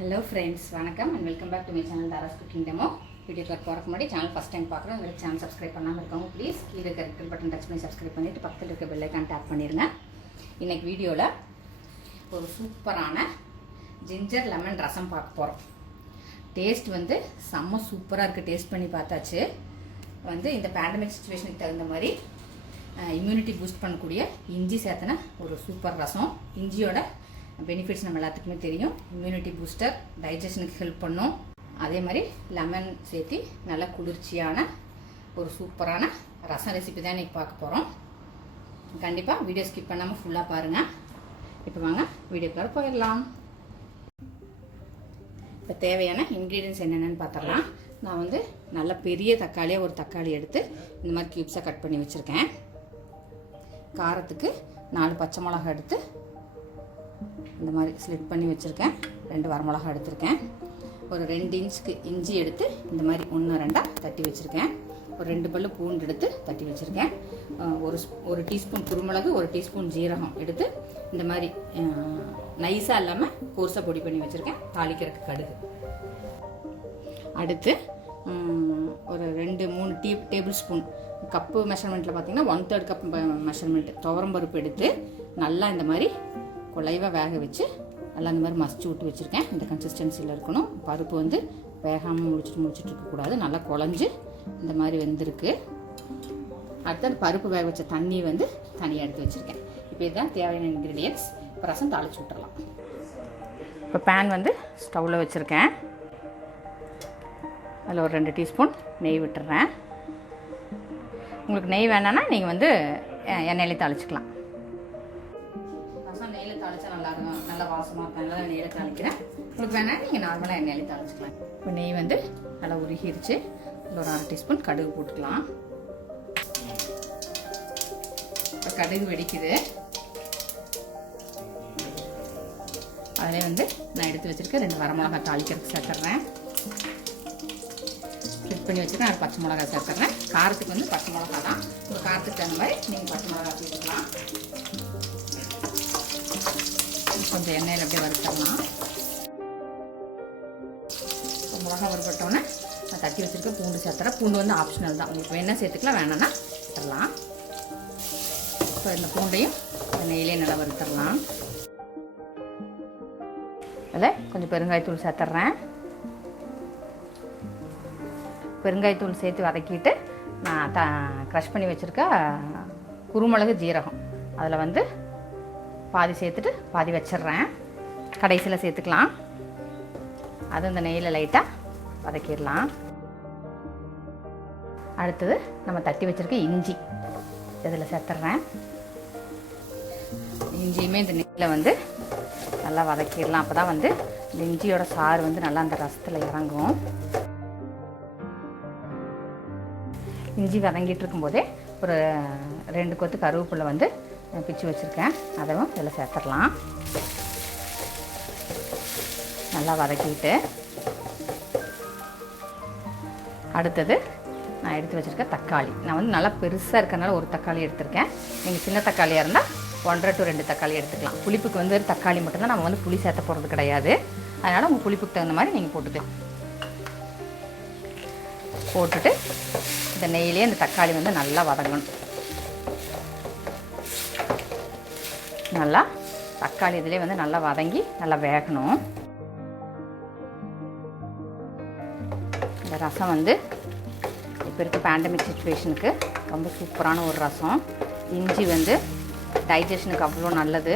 Hello friends, வணக்கம் and welcome back to my channel Tara's cooking demo. வீடியோக்கு போகிறக்கு முன்னாடி சேனல் ஃபஸ்ட் டைம் பார்க்குறோம். உங்களுக்கு சேனல் சப்ஸ்கிரைப் பண்ணாமல் இருக்கவங்க ப்ளீஸ் கீழே இருக்க ரெட் பட்டன் டச் பண்ணி சப்ஸ்கிரைப் பண்ணிவிட்டு பக்கத்தில் இருக்க பெல் ஐக்கான் டேப் பண்ணிடுங்க. இன்றைக்கி வீடியோவில் ஒரு சூப்பரான ஜிஞ்சர் லெமன் ரசம் பார்க்க போகிறோம். டேஸ்ட் வந்து செம்ம சூப்பராக இருக்குது. டேஸ்ட் பண்ணி பார்த்தாச்சு. இந்த பேண்டமிக் சுச்சுவேஷனுக்கு தகுந்த மாதிரி இம்யூனிட்டி பூஸ்ட் பண்ணக்கூடிய இஞ்சி சேர்த்தன ஒரு சூப்பர் ரசம். இஞ்சியோட பெனிஃபிட்ஸ் நம்ம எல்லாத்துக்குமே தெரியும். இம்யூனிட்டி பூஸ்டர், டைஜஷனுக்கு ஹெல்ப் பண்ணும். அதே மாதிரி லெமன் சேர்த்து நல்ல குளிர்ச்சியான ஒரு சூப்பரான ரசம் ரெசிபி தான் இன்றைக்கி பார்க்க போகிறோம். கண்டிப்பாக வீடியோ ஸ்கிப் பண்ணாமல் ஃபுல்லாக பாருங்கள். இப்போ வாங்க வீடியோக்குள்ளே போயிடலாம். இப்போ தேவையான இன்க்ரீடியன்ஸ் என்னென்னு பார்த்துடலாம். நான் நல்ல பெரிய தக்காளியாக ஒரு தக்காளி எடுத்து இந்த மாதிரி க்யூப்ஸாக கட் பண்ணி வச்சுருக்கேன். காரத்துக்கு 4 பச்சை மிளகா எடுத்து இந்த மாதிரி ஸ்லிட் பண்ணி வச்சுருக்கேன். 2 வரமிளகா எடுத்திருக்கேன். ஒரு 2 இன்ச்சுக்கு இஞ்சி எடுத்து இந்த மாதிரி 1-2 தட்டி வச்சுருக்கேன். ஒரு 2 பல்லு பூண்டு எடுத்து தட்டி வச்சுருக்கேன். ஒரு டீஸ்பூன் குருமிளகு, 1 டீஸ்பூன் ஜீரகம் எடுத்து இந்த மாதிரி நைஸாக இல்லாமல் கோர்ஸாக பொடி பண்ணி வச்சுருக்கேன். தாளிக்கிறதுக்கு கடுகு. அடுத்து ஒரு 2-3 டேபிள் ஸ்பூன் கப்பு மெஷர்மெண்ட்டில் பார்த்திங்கன்னா 1/3 கப் மெஷர்மெண்ட்டு துவரம்பருப்பு எடுத்து நல்லா இந்த மாதிரி குலைவாக வேக வச்சு நல்லா இந்த மாதிரி மசிச்சு விட்டு வச்சுருக்கேன். இந்த கன்சிஸ்டன்சியில் இருக்கணும். பருப்பு வேகாமல் முடிச்சுட்டு இருக்கக்கூடாது. நல்லா குழஞ்சி இந்த மாதிரி வெந்திருக்கு. அடுத்து பருப்பு வேக வச்ச தண்ணி தனியாக எடுத்து வச்சுருக்கேன். இப்போ இதுதான் தேவையான இன்க்ரீடியன்ட்ஸ். இப்போ ரசம் தாளித்து விட்டுறலாம். இப்போ பேன் ஸ்டவ்வில் வச்சுருக்கேன். அதில் ஒரு 2 டீஸ்பூன் நெய் விட்டுறேன். உங்களுக்கு நெய் வேணான்னா நீங்கள் எண்ணெயிலே தாளிச்சிக்கலாம். ரசம் நெய்யில் தாளித்தா நல்லாயிருக்கும், நல்லா வாசமாக இருக்கும். நல்லா நெய்யில் தாளிக்கிறேன். உங்களுக்கு வேணா நீங்கள் நார்மலாக எண்ணெயிலே தாளிச்சிக்கலாம். இப்போ நெய் நல்லா உருகிருச்சு. இதில் ஒரு 1/2 டீஸ்பூன் கடுகு போட்டுக்கலாம். இப்போ கடுகு வெடிக்குது. அதிலே நான் எடுத்து வச்சுருக்கேன் 2 வரமிளகா தாளிக்கிறதுக்கு சேர்த்துட்றேன். கிளிக் பண்ணி வச்சுருக்கேன். அது பச்சை மிளகா சேர்த்துட்றேன். காரத்துக்கு பச்சை மிளகா தான். உங்கள் காரத்துக்கு தகுந்த மாதிரி நீங்கள் பச்சை மிளகா சேர்த்துக்கலாம். கொஞ்சம் எண்ணெயில் அப்படியே வறுத்தரலாம். மிளகா வறுபட்டோன்னே நான் தட்டி வச்சுருக்க பூண்டு சேர்த்துறேன். பூண்டு ஆப்ஷனல் தான். உங்களுக்கு வேணா சேர்த்துக்கலாம், வேணான்னா சேர்த்துடலாம். ஸோ இந்த பூண்டையும் நெய்யிலே நல்லா வறுத்தரலாம். அதில் கொஞ்சம் பெருங்காயத்தூள் சேர்த்துட்றேன். பெருங்காயத்தூள் சேர்த்து வதக்கிட்டு நான் க்ரஷ் பண்ணி வச்சுருக்க குருமிளகு, ஜீரகம் அதில் பாதி சேர்த்துட்டு பாதி வச்சிட்றேன். கடைசியில் சேர்த்துக்கலாம். அது இந்த நெய்யில் லைட்டாக வதக்கிடலாம். அடுத்தது நம்ம தட்டி வச்சுருக்க இஞ்சி இதில் சேர்த்துட்றேன். இஞ்சியுமே இந்த நெய்யில் நல்லா வதக்கிடலாம். அப்போ தான் இந்த இஞ்சியோட சாறு நல்லா அந்த ரசத்தில் இறங்கும். இஞ்சி வதங்கிட்டு இருக்கும்போதே ஒரு 2 கொத்து கருவேப்பிலை பிச்சு வச்சுருக்கேன். அதுவும் இதில் சேர்த்துடலாம். நல்லா வதக்கிட்டு அடுத்தது நான் எடுத்து வச்சுருக்கேன் தக்காளி. நான் நல்லா பெருசாக இருக்கிறனால ஒரு தக்காளி எடுத்திருக்கேன். நீங்கள் சின்ன தக்காளியாக இருந்தால் 1.5 to 2 தக்காளி எடுத்துக்கலாம். புளிப்புக்கு தக்காளி மட்டும்தான் நம்ம புளி சேர்த்த போகிறது கிடையாது. அதனால் உங்கள் புளிப்புக்கு தகுந்த மாதிரி நீங்கள் போட்டுட்டு இந்த நெய்யிலே இந்த தக்காளி நல்லா வதங்கணும். நல்லா தக்காளி இதிலே நல்லா வதங்கி நல்லா வேகணும். இந்த ரசம் இப்போ இருக்க பேண்டமிக் சுச்சுவேஷனுக்கு ரொம்ப சூப்பரான ஒரு ரசம். இஞ்சி டைஜஷனுக்கு அவ்வளோ நல்லது.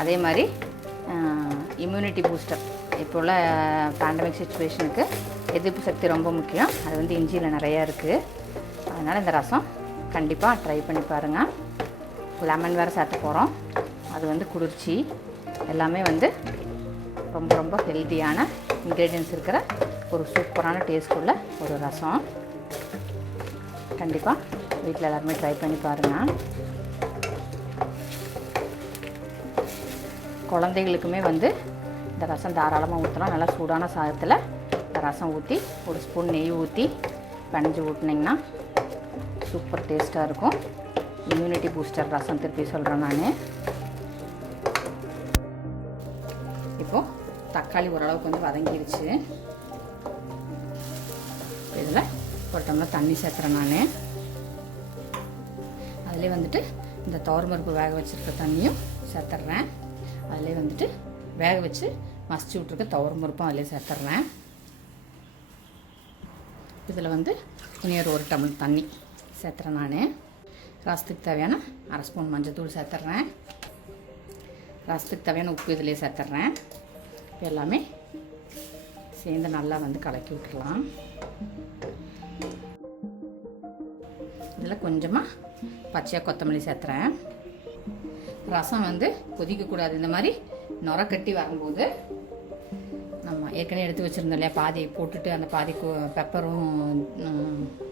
அதே மாதிரி இம்யூனிட்டி பூஸ்டர். இப்போ உள்ள பேண்டமிக் சுச்சுவேஷனுக்கு எதிர்ப்பு சக்தி ரொம்ப முக்கியம். அது இஞ்சியில் நிறையா இருக்குது. அதனால் இந்த ரசம் கண்டிப்பாக ட்ரை பண்ணி பாருங்கள். லெமன் வேறு சேர்த்து போகிறோம். அது குளிர்ச்சி எல்லாமே ரொம்ப ரொம்ப ஹெல்த்தியான இன்க்ரீடியன்ஸ் இருக்கிற ஒரு சூப்பரான டேஸ்ட் உள்ள ஒரு ரசம். கண்டிப்பாக வீட்டில் எல்லாருமே ட்ரை பண்ணி பாருங்கள். குழந்தைகளுக்குமே இந்த ரசம் தாராளமாக ஊற்றலாம். நல்லா சூடான சாதத்தில் இந்த ரசம் ஊற்றி ஒரு ஸ்பூன் நெய் ஊற்றி பிணைஞ்சு ஊட்டினீங்கன்னா சூப்பர் டேஸ்ட்டாக இருக்கும். இம்யூனிட்டி பூஸ்டர் ரசம் திருப்பி சொல்கிறேன் நான். இப்போது தக்காளி ஓரளவுக்கு வந்து வதங்கிருச்சு. இதில் ஒரு டம்ளர் தண்ணி சேர்த்துறேன். நான் அதிலே வந்துட்டு இந்த துவரம்பருப்பு வேக வச்சுருக்க தண்ணியும் சேர்த்துட்றேன். அதிலே வந்துட்டு வேக வச்சு மசிச்சு விட்ருக்க துவரம்பருப்பும் அதிலே சேர்த்துட்றேன். இதில் வந்து இன்னொரு 1 டம்ளர் தண்ணி சேர்த்துறேன். நான் ரசத்துக்கு தேவையான 1/2 ஸ்பூன் மஞ்சள் சேர்த்துட்றேன். ரசத்துக்கு தேவையான உப்பு இதிலே சேர்த்துட்றேன். எல்லாமே சேர்ந்து நல்லா வந்து கலக்கி விட்டுடலாம். இதில் கொஞ்சமாக பச்சையாக கொத்தமல்லி சேர்த்துறேன். ரசம் வந்து கொதிக்கக்கூடாது. இந்த மாதிரி நுர கட்டி வரும்போது நம்ம ஏற்கனவே எடுத்து வச்சுருந்தோம் இல்லையா, பாதி போட்டுட்டு அந்த பாதி பெப்பரும்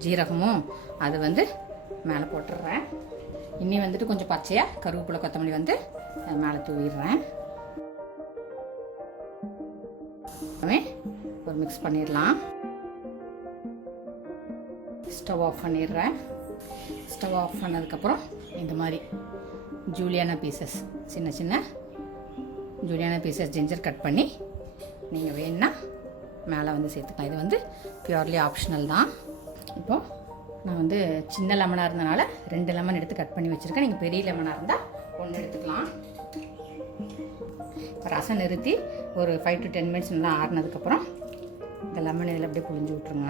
ஜீரகமும் அது வந்து மேலே போட்டுடுறேன். இன்னி வந்துட்டு கொஞ்சம் பச்சையாக கருவேப்பிலை கொத்தமல்லி வந்து மேலே தூவிடுறேன். ஒரு மிக்ஸ் பண்ணிடலாம். ஸ்டவ் ஆஃப் பண்ணிடுறேன். ஸ்டவ் ஆஃப் பண்ணதுக்கப்புறம் இந்த மாதிரி ஜூலியானா பீசஸ், சின்ன சின்ன ஜூலியானா பீசஸ் ஜிஞ்சர் கட் பண்ணி நீங்கள் வேணுன்னா மேலே வந்து சேர்த்துக்கலாம். இது வந்து பியூர்லி ஆப்ஷனல் தான். இப்போது நான் வந்து சின்ன லெமனாக இருந்தனால 2 லெமன் எடுத்து கட் பண்ணி வச்சுருக்கேன். நீங்கள் பெரிய லெமனாக இருந்தால் 1 எடுத்துக்கலாம். இப்போ ரசம் நிறுத்தி ஒரு 5 to 10 மினிட்ஸ் நல்லா ஆறினதுக்கப்புறம் இந்த லெமன் இதில் அப்படியே புழிஞ்சு விட்ருங்க.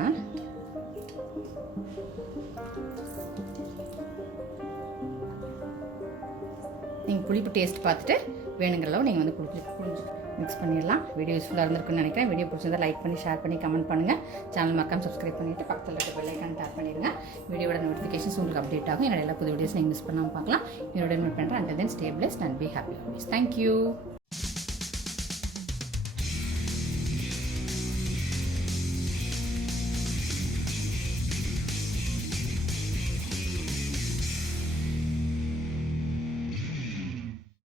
நீங்கள் புளிப்பு டேஸ்ட் பார்த்துட்டு வேணுங்கிற அளவு நீங்கள் வந்து புளிஞ்சு மிக்ஸ் பண்ணிடலாம். வீடியோ யூஸ்ஃபுல்லாக இருந்திருக்குன்னு நினைக்கிறேன். வீடியோ பிடிச்சிருந்தா லைக் பண்ணி, ஷேர் பண்ணி, கமெண்ட் பண்ணுங்கள். சேனல் மறக்காம சப்ஸ்கிரைப் பண்ணிவிட்டு பக்கத்தில் இருக்க பெல் ஐக்கான் டேப் பண்ணிடுங்க. வீடியோட நோட்டிஃபிகேஷன்ஸ் உங்களுக்கு அப்டேட் ஆகும். என்னோட எல்லா புது வீடியோஸ் நீங்கள் மிஸ் பண்ணாமல் பார்க்கலாம். என்னோட நோட் பண்ணுறேன். And then stay blessed and be happy always. Thank you.